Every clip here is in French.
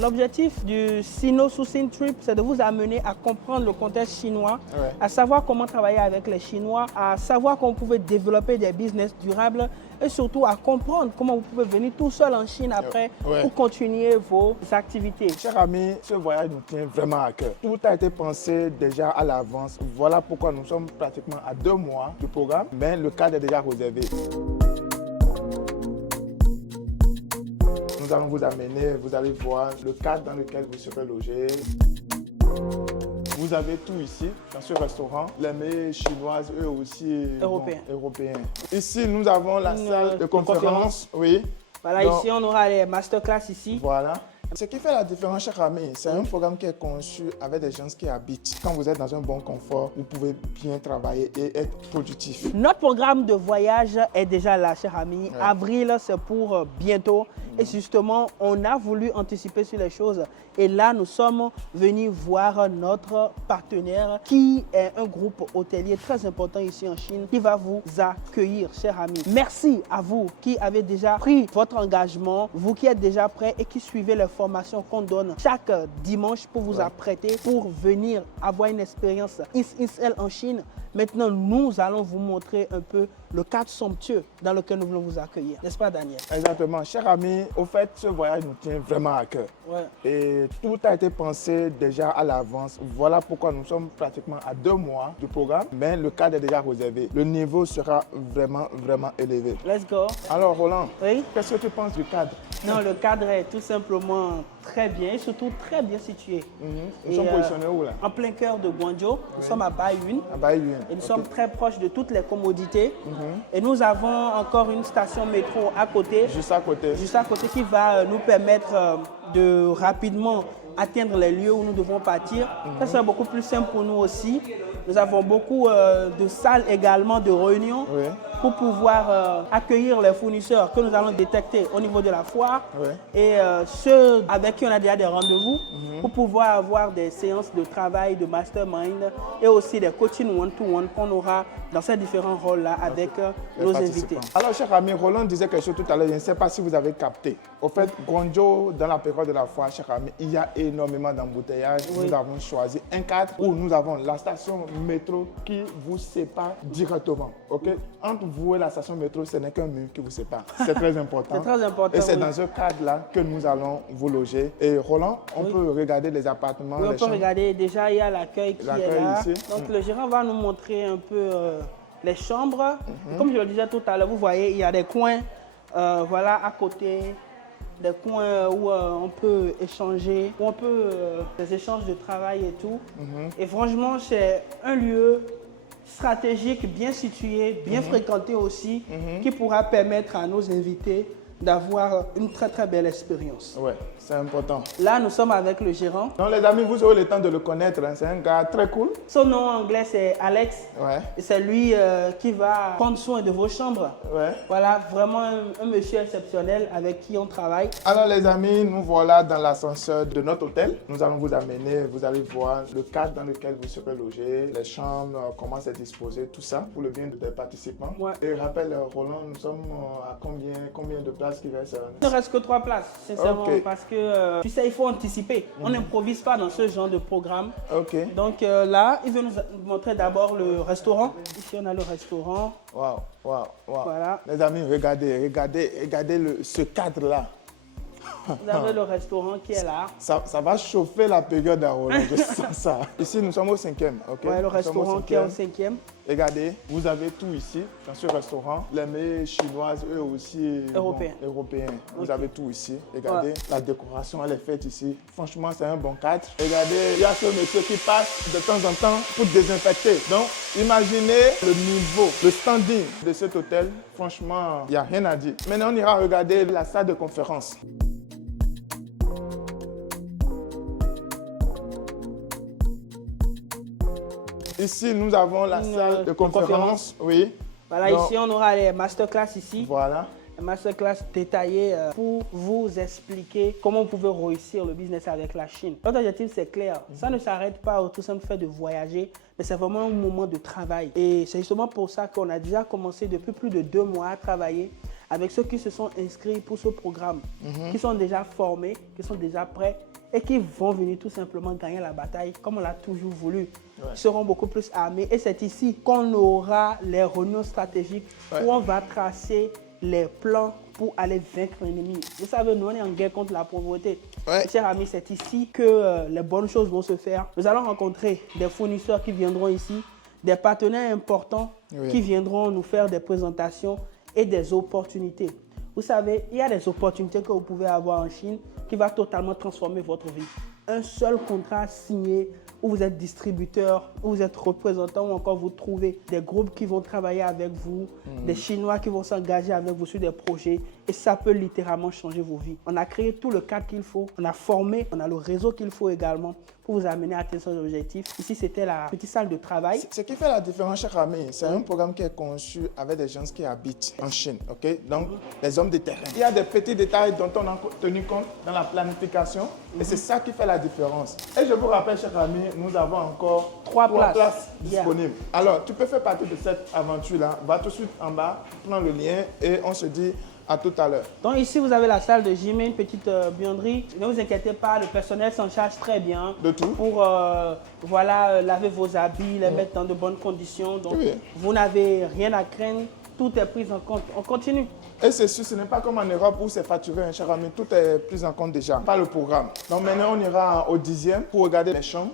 L'objectif du Sino Sourcing Trip, c'est de vous amener à comprendre le contexte chinois, Ouais. à savoir comment travailler avec les Chinois, à savoir comment vous pouvez développer des business durables et surtout à comprendre comment vous pouvez venir tout seul en Chine après Ouais. pour continuer vos activités. Chers amis, ce voyage nous tient vraiment à cœur. Tout a été pensé déjà à l'avance. Voilà pourquoi nous sommes pratiquement à 2 mois du programme, mais le cadre est déjà réservé. Nous allons vous amener, vous allez voir le cadre dans lequel vous serez logé. Vous avez tout ici, dans ce restaurant. Les mets chinoises, eux aussi, européens. Ici, nous avons la salle de conférence. Oui. Voilà, donc, ici, on aura les masterclass ici. Voilà. Ce qui fait la différence, chers amis, c'est un programme qui est conçu avec des gens qui habitent. Quand vous êtes dans un bon confort, vous pouvez bien travailler et être productif. Notre programme de voyage est déjà là, chers amis. Ouais. Avril, c'est pour bientôt. Et justement, on a voulu anticiper sur les choses. Et là, nous sommes venus voir notre partenaire qui est un groupe hôtelier très important ici en Chine qui va vous accueillir, chers amis. Merci à vous qui avez déjà pris votre engagement, vous qui êtes déjà prêts et qui suivez les formations qu'on donne chaque dimanche pour vous apprêter pour venir avoir une expérience XXL en Chine. Maintenant, nous allons vous montrer un peu le cadre somptueux dans lequel nous voulons vous accueillir. N'est-ce pas, Daniel? Exactement. Chers amis, au fait, ce voyage nous tient vraiment à cœur. Ouais. Et tout a été pensé déjà à l'avance. Voilà pourquoi nous sommes pratiquement à 2 mois du programme, mais le cadre est déjà réservé. Le niveau sera vraiment élevé. Let's go. Alors, Roland, oui? Qu'est-ce que tu penses du cadre? Non, le cadre est tout simplement très bien et surtout très bien situé. Nous sommes positionnés où là? En plein cœur de Guangzhou. Nous sommes à Baiyun. À Baiyun. Et nous sommes très proches de toutes les commodités. Et nous avons encore une station métro à côté. Juste à côté. Juste à côté qui va nous permettre de rapidement atteindre les lieux où nous devons partir. Ça sera beaucoup plus simple pour nous aussi. Nous avons beaucoup de salles également de réunion pour pouvoir accueillir les fournisseurs que nous allons détecter au niveau de la foire et ceux avec qui on a déjà des rendez-vous pour pouvoir avoir des séances de travail, de mastermind et aussi des coaching one-to-one qu'on aura dans ces différents rôles-là avec nos invités. Alors, cher ami, Roland disait quelque chose tout à l'heure, je ne sais pas si vous avez capté. Au fait, Guangzhou, dans la période de la foire, cher ami, il y a énormément d'embouteillages. Nous avons choisi un cadre où nous avons la station métro qui vous sépare directement. Okay? Entre vous et la station métro, ce n'est qu'un mur qui vous sépare. C'est très important. C'est très important. Et c'est dans ce cadre-là que nous allons vous loger. Et Roland, on peut regarder les appartements, les chambres. On peut regarder. Déjà, il y a l'accueil qui est là. Ici. Donc, le gérant va nous montrer un peu les chambres. Comme je le disais tout à l'heure, vous voyez, il y a des coins voilà, à côté. Des coins où on peut échanger, où on peut des échanges de travail et tout. Et franchement, c'est un lieu stratégique, bien situé, bien fréquenté aussi, qui pourra permettre à nos invités d'avoir une très belle expérience. Ouais, c'est important. Là, nous sommes avec le gérant. Donc les amis, vous aurez le temps de le connaître. Hein. C'est un gars très cool. Son nom anglais, c'est Alex. Ouais. Et c'est lui qui va prendre soin de vos chambres. Ouais. Voilà, vraiment un monsieur exceptionnel avec qui on travaille. Alors les amis, nous voilà dans l'ascenseur de notre hôtel. Nous allons vous amener, vous allez voir le cadre dans lequel vous serez logé, les chambres, comment c'est disposé, tout ça pour le bien des participants. Ouais. Et rappelle, Roland, nous sommes à combien de places qui restent? Il ne reste que 3 places, sincèrement, parce que tu sais, il faut anticiper. On n'improvise pas dans ce genre de programme. Donc là, il veut nous montrer d'abord le restaurant. Ici, on a le restaurant. Waouh. Voilà. Les amis, regardez ce cadre-là. Vous avez le restaurant qui est là. Ça va chauffer la période à Roland, je sens ça. Ici, nous sommes au 5e. Ouais, le restaurant qui est au 5e. Regardez, vous avez tout ici, dans ce restaurant. Les mets chinoises, eux aussi, européens. Vous avez tout ici. Regardez, la décoration, elle est faite ici. Franchement, c'est un bon cadre. Regardez, il y a ce monsieur qui passe de temps en temps pour désinfecter. Donc, imaginez le niveau, le standing de cet hôtel. Franchement, il n'y a rien à dire. Maintenant, on ira regarder la salle de conférence. Ici, nous avons la salle de conférence. Oui. Voilà, donc, ici, on aura les masterclass ici. Voilà. Les masterclass détaillées pour vous expliquer comment vous pouvez réussir le business avec la Chine. Notre objectif, c'est clair. Ça ne s'arrête pas au tout simple fait de voyager, mais c'est vraiment un moment de travail. Et c'est justement pour ça qu'on a déjà commencé depuis plus de 2 mois à travailler avec ceux qui se sont inscrits pour ce programme, qui sont déjà formés, qui sont déjà prêts et qui vont venir tout simplement gagner la bataille comme on l'a toujours voulu. Ils seront beaucoup plus armés et c'est ici qu'on aura les réunions stratégiques où on va tracer les plans pour aller vaincre l'ennemi. Vous savez, nous on est en guerre contre la pauvreté. Chers amis, c'est ici que les bonnes choses vont se faire. Nous allons rencontrer des fournisseurs qui viendront ici, des partenaires importants qui viendront nous faire des présentations et des opportunités. Vous savez, il y a des opportunités que vous pouvez avoir en Chine qui va totalement transformer votre vie. Un seul contrat signé où vous êtes distributeur, où vous êtes représentant ou encore vous trouvez des groupes qui vont travailler avec vous, des Chinois qui vont s'engager avec vous sur des projets et ça peut littéralement changer vos vies. On a créé tout le cadre qu'il faut, on a formé, on a le réseau qu'il faut également pour vous amener à atteindre ces objectifs. Ici, c'était la petite salle de travail. Ce qui fait la différence, cher ami, c'est un programme qui est conçu avec des gens qui habitent en Chine, ok? Donc, les hommes de terrain. Il y a des petits détails dont on a tenu compte dans la planification et c'est ça qui fait la différence. Et je vous rappelle, cher ami, nous avons encore 3 places disponibles. Alors, tu peux faire partie de cette aventure-là. Va tout de suite en bas, prends le lien et on se dit à tout à l'heure. Donc ici, vous avez la salle de gym, une petite buanderie. Ne vous inquiétez pas, le personnel s'en charge très bien. De tout. Pour laver vos habits, les mettre dans de bonnes conditions. Donc, vous n'avez rien à craindre. Tout est pris en compte. On continue. Et c'est sûr, ce n'est pas comme en Europe où c'est facturé, cher ami. Tout est pris en compte déjà par le programme. Donc maintenant, on ira au 10e pour regarder les chambres.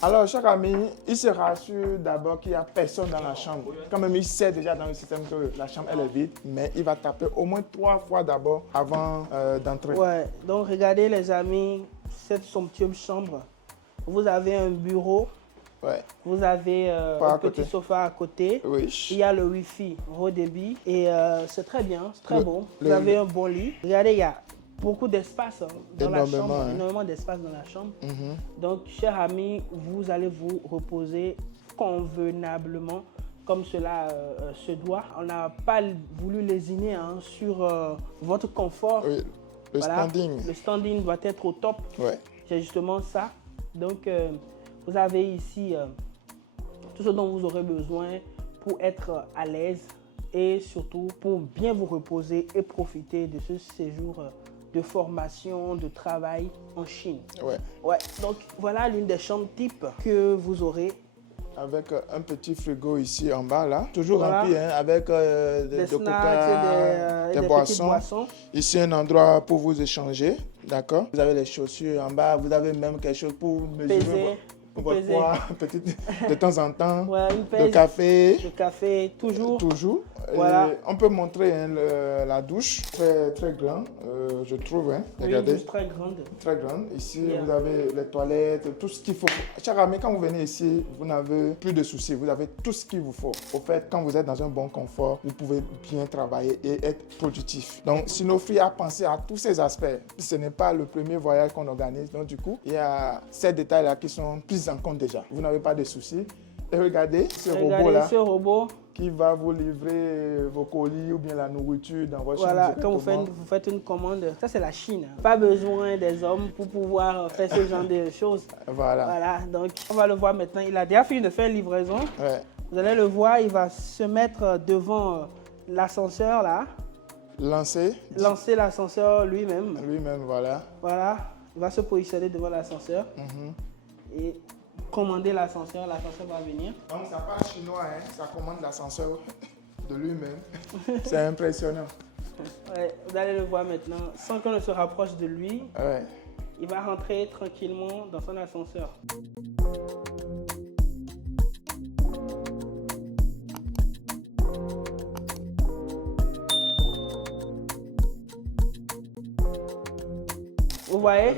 Alors, cher ami, il se rassure d'abord qu'il n'y a personne dans la chambre. Quand même, il sait déjà dans le système que la chambre elle est vide, mais il va taper au moins 3 fois d'abord avant d'entrer. Ouais, donc regardez les amis, cette somptueuse chambre. Vous avez un bureau, vous avez un petit sofa à côté, il y a le Wi-Fi haut débit et c'est très bien, c'est très bon. Vous avez un bon lit. Regardez, il y a beaucoup d'espace dans la chambre, énormément d'espace dans la chambre. Donc, chers amis, vous allez vous reposer convenablement comme cela se doit. On n'a pas voulu lésiner sur votre confort. Le standing. Le standing doit être au top. C'est justement ça. Donc, vous avez ici tout ce dont vous aurez besoin pour être à l'aise et surtout pour bien vous reposer et profiter de ce séjour de formation, de travail en Chine. Donc voilà l'une des chambres type que vous aurez. Avec un petit frigo ici en bas là, toujours rempli avec des coca, des boissons. Ici un endroit pour vous échanger, d'accord? Vous avez les chaussures en bas, vous avez même quelque chose pour mesurer votre poids, de temps en temps, le café. Le café, toujours. Voilà. On peut montrer la douche, très grande, je trouve. Regardez. Une douche très grande. Très grande. Ici, vous avez les toilettes, tout ce qu'il faut. Cher ami, quand vous venez ici, vous n'avez plus de soucis. Vous avez tout ce qu'il vous faut. Au fait, quand vous êtes dans un bon confort, vous pouvez bien travailler et être productif. Donc, Sinofri a pensé à tous ces aspects. Ce n'est pas le premier voyage qu'on organise. Donc, du coup, il y a ces détails-là qui sont pris en compte déjà. Vous n'avez pas de soucis. Et regardez ce robot-là. Ce robot qui va vous livrer vos colis ou bien la nourriture dans votre chambre. Voilà, quand vous faites une commande, ça c'est la Chine. Pas besoin des hommes pour pouvoir faire ce genre de choses. Voilà, donc on va le voir maintenant. Il a déjà fini de faire une livraison. Vous allez le voir, il va se mettre devant l'ascenseur là. Lancer l'ascenseur lui-même. Voilà. Voilà, il va se positionner devant l'ascenseur. Et commander l'ascenseur va venir. Donc ça parle chinois, ça commande l'ascenseur de lui-même. C'est impressionnant. Vous allez le voir maintenant, sans qu'on ne se rapproche de lui. Il va rentrer tranquillement dans son ascenseur. Vous voyez,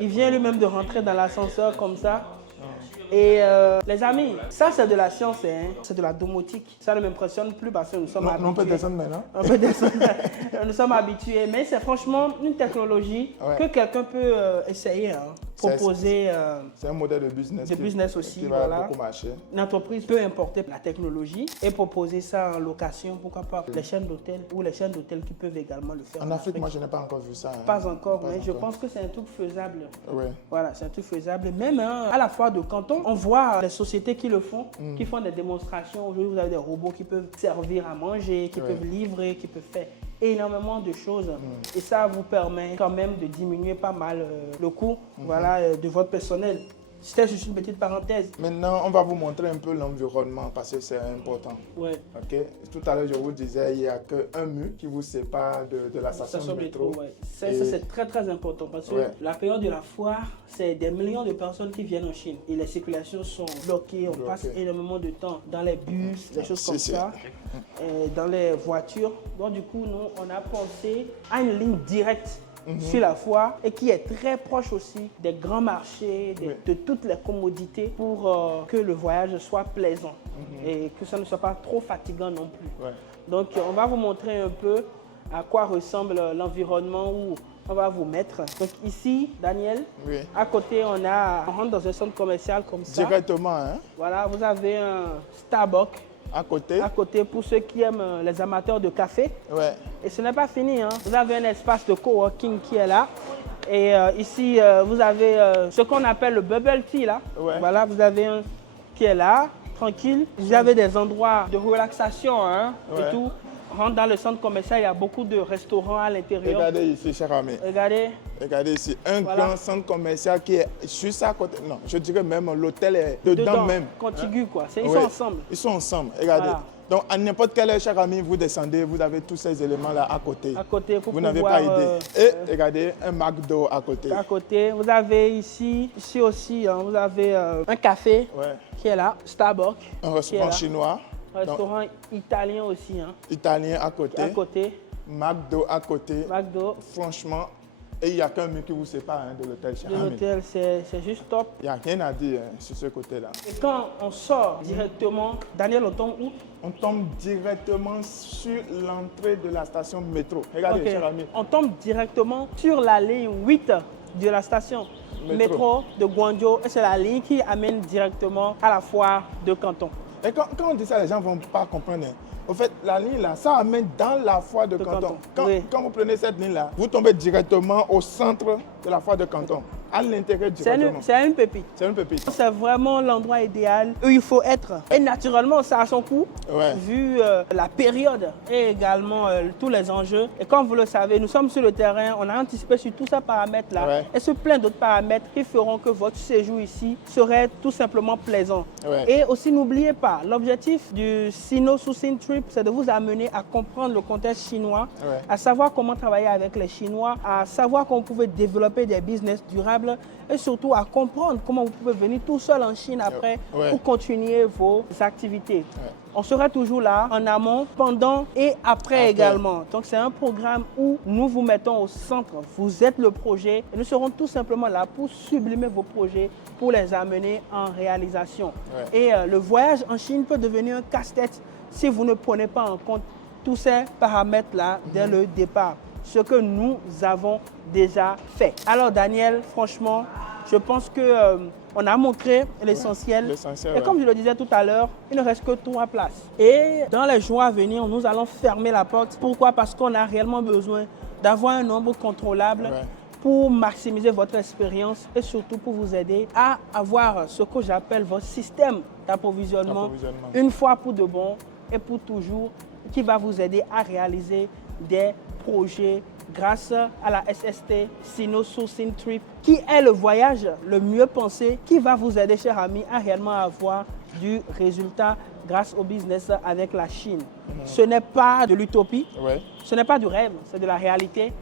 il vient lui-même de rentrer dans l'ascenseur comme ça. Et les amis, ça c'est de la science, hein. C'est de la domotique. Ça ne m'impressionne plus parce que nous sommes habitués. On peut descendre maintenant. On peut descendre. Nous sommes habitués, mais c'est franchement une technologie que quelqu'un peut essayer, hein. Proposer. C'est un modèle de business. De business aussi, qui va beaucoup marcher. Une entreprise peut importer la technologie et proposer ça en location, pourquoi pas les chaînes d'hôtels ou les chaînes d'hôtels qui peuvent également le faire. En Afrique, moi je n'ai pas encore vu ça. Hein. Pas encore, mais je pense que c'est un truc faisable. Oui. Voilà, c'est un truc faisable. Même à la foire de Canton, on voit les sociétés qui le font, qui font des démonstrations. Aujourd'hui, vous avez des robots qui peuvent servir à manger, qui peuvent livrer, qui peuvent faire énormément de choses. Et ça vous permet quand même de diminuer pas mal le coût de votre personnel. C'était juste une petite parenthèse. Maintenant, on va vous montrer un peu l'environnement parce que c'est important. Ouais. Ok. Tout à l'heure, je vous disais, il n'y a qu'un mur qui vous sépare de la station de métro. Ouais. Ça, c'est très très important parce que la période de la foire, c'est des millions de personnes qui viennent en Chine et les circulations sont bloquées. On passe énormément de temps dans les bus, des choses comme ça, dans les voitures. Donc du coup, nous, on a pensé à une ligne directe sur la foire et qui est très proche aussi des grands marchés, de toutes les commodités pour que le voyage soit plaisant et que ça ne soit pas trop fatigant non plus. Donc on va vous montrer un peu à quoi ressemble l'environnement où on va vous mettre. Donc ici, Daniel, à côté on rentre dans un centre commercial comme ça. Directement, hein? Voilà, vous avez un Starbucks. À côté, pour ceux qui aiment les amateurs de café. Ouais. Et ce n'est pas fini, hein. Vous avez un espace de coworking qui est là. Et ici, vous avez ce qu'on appelle le bubble tea là. Voilà, vous avez un qui est là, tranquille. Vous avez des endroits de relaxation et tout. On rentre dans le centre commercial, il y a beaucoup de restaurants à l'intérieur. Regardez ici, cher ami. Regardez ici, un grand centre commercial qui est juste à côté. Non, je dirais même l'hôtel est dedans même. Contigu quoi, ils sont ensemble. Ils sont ensemble, regardez. Voilà. Donc à n'importe quelle heure, cher ami, vous descendez, vous avez tous ces éléments-là à côté. À côté, vous n'avez pas idée. Et regardez, un McDo à côté. À côté, vous avez ici aussi, vous avez un café qui est là, Starbucks. Un restaurant chinois. Restaurant italien aussi. Italien à côté. À côté. McDo à côté. McDo. Franchement, et il n'y a qu'un mur qui vous sépare de l'hôtel. De l'hôtel, c'est juste top. Il n'y a rien à dire sur ce côté-là. Et quand on sort directement, Daniel, on tombe où? On tombe directement sur l'entrée de la station métro. Regardez, cher ami. On tombe directement sur la ligne 8 de la station métro de Guangzhou. Et c'est la ligne qui amène directement à la foire de Canton. Et quand on dit ça, les gens ne vont pas comprendre. Au fait, la ligne là, ça amène dans la foire de Canton. Quand vous prenez cette ligne là, vous tombez directement au centre de la foire de Canton. À l'intérieur directement. C'est une pépite. C'est une pépite. C'est vraiment l'endroit idéal où il faut être. Et naturellement, ça a son coût, vu la période et également tous les enjeux. Et comme vous le savez, nous sommes sur le terrain, on a anticipé sur tous ces paramètres-là et sur plein d'autres paramètres qui feront que votre séjour ici serait tout simplement plaisant. Et aussi, n'oubliez pas, l'objectif du Sino Sourcing Trip, c'est de vous amener à comprendre le contexte chinois, à savoir comment travailler avec les Chinois, à savoir comment vous pouvez développer des business durables et surtout à comprendre comment vous pouvez venir tout seul en Chine après pour continuer vos activités. On sera toujours là en amont, pendant et après également. Donc c'est un programme où nous vous mettons au centre. Vous êtes le projet et nous serons tout simplement là pour sublimer vos projets, pour les amener en réalisation. Et le voyage en Chine peut devenir un casse-tête si vous ne prenez pas en compte tous ces paramètres-là dès le départ. Ce que nous avons déjà fait. Alors Daniel, franchement, je pense qu'on a montré l'essentiel. Et comme je le disais tout à l'heure, il ne reste que 3 places. Et dans les jours à venir, nous allons fermer la porte. Pourquoi? Parce qu'on a réellement besoin d'avoir un nombre contrôlable pour maximiser votre expérience et surtout pour vous aider à avoir ce que j'appelle votre système d'approvisionnement une fois pour de bon et pour toujours, qui va vous aider à réaliser des projets grâce à la SST Sino Sourcing Trip, qui est le voyage le mieux pensé, qui va vous aider, chers amis, à réellement avoir du résultat grâce au business avec la Chine. Ce n'est pas de l'utopie, ce n'est pas du rêve, c'est de la réalité,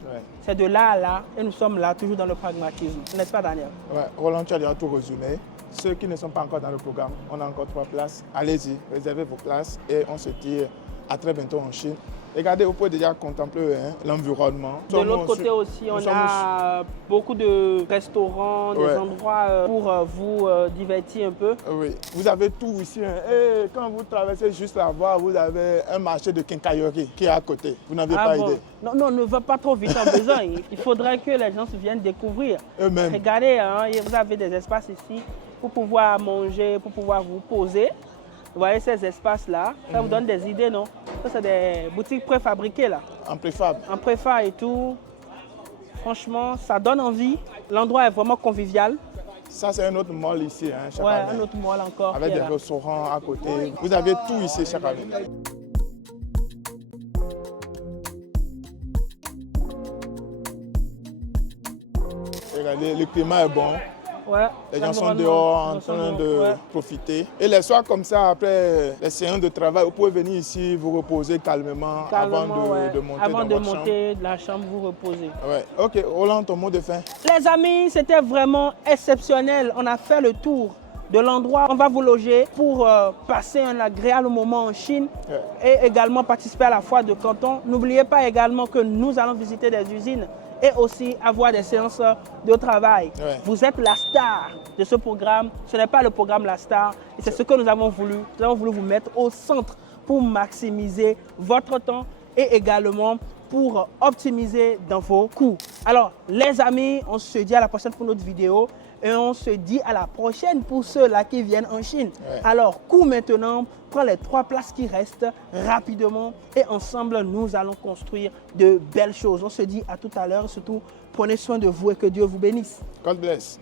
c'est de là à là, et nous sommes là, toujours dans le pragmatisme. N'est-ce pas, Daniel? Roland, tu as déjà tout résumé. Ceux qui ne sont pas encore dans le programme, on a encore 3 places. Allez-y, réservez vos places et on se dit à très bientôt en Chine. Regardez, vous pouvez déjà contempler l'environnement. De l'autre côté aussi, on a beaucoup de restaurants, des endroits pour vous divertir un peu. Oui, vous avez tout ici. Et quand vous traversez juste là-bas, vous avez un marché de quincaillerie qui est à côté. Vous n'avez pas idée. Non, non, ne va pas trop vite en besogne. Il faudrait que les gens viennent découvrir. Eux-mêmes. Regardez, hein, vous avez des espaces ici pour pouvoir manger, pour pouvoir vous poser. Vous voyez ces espaces-là, ça vous donne des idées, non? Ça, c'est des boutiques préfabriquées, là. En préfab. En préfab et tout. Franchement, ça donne envie. L'endroit est vraiment convivial. Ça, c'est un autre mall ici, chaque année. Un autre mall encore. Avec des restaurants à côté. Vous avez tout ici chaque année. Regardez, le climat est bon. Ouais, les gens sont dehors en train de profiter. Et les soirs comme ça, après les séances de travail, vous pouvez venir ici, vous reposer calmement avant de monter avant dans de votre monter de la chambre, vous reposer. Ouais. Ok, Roland, ton mot de fin. Les amis, c'était vraiment exceptionnel. On a fait le tour de l'endroit. On va vous loger pour passer un agréable moment en Chine et également participer à la foire de Canton. N'oubliez pas également que nous allons visiter des usines et aussi avoir des séances de travail. Vous êtes la star de ce programme. Ce n'est pas le programme La Star. Et c'est ce que nous avons voulu. Nous avons voulu vous mettre au centre pour maximiser votre temps et également pour optimiser dans vos coûts. Alors, les amis, on se dit à la prochaine pour notre vidéo. Et on se dit à la prochaine pour ceux-là qui viennent en Chine. Alors, cours maintenant, prends les 3 places qui restent rapidement et ensemble, nous allons construire de belles choses. On se dit à tout à l'heure, surtout, prenez soin de vous et que Dieu vous bénisse. God bless.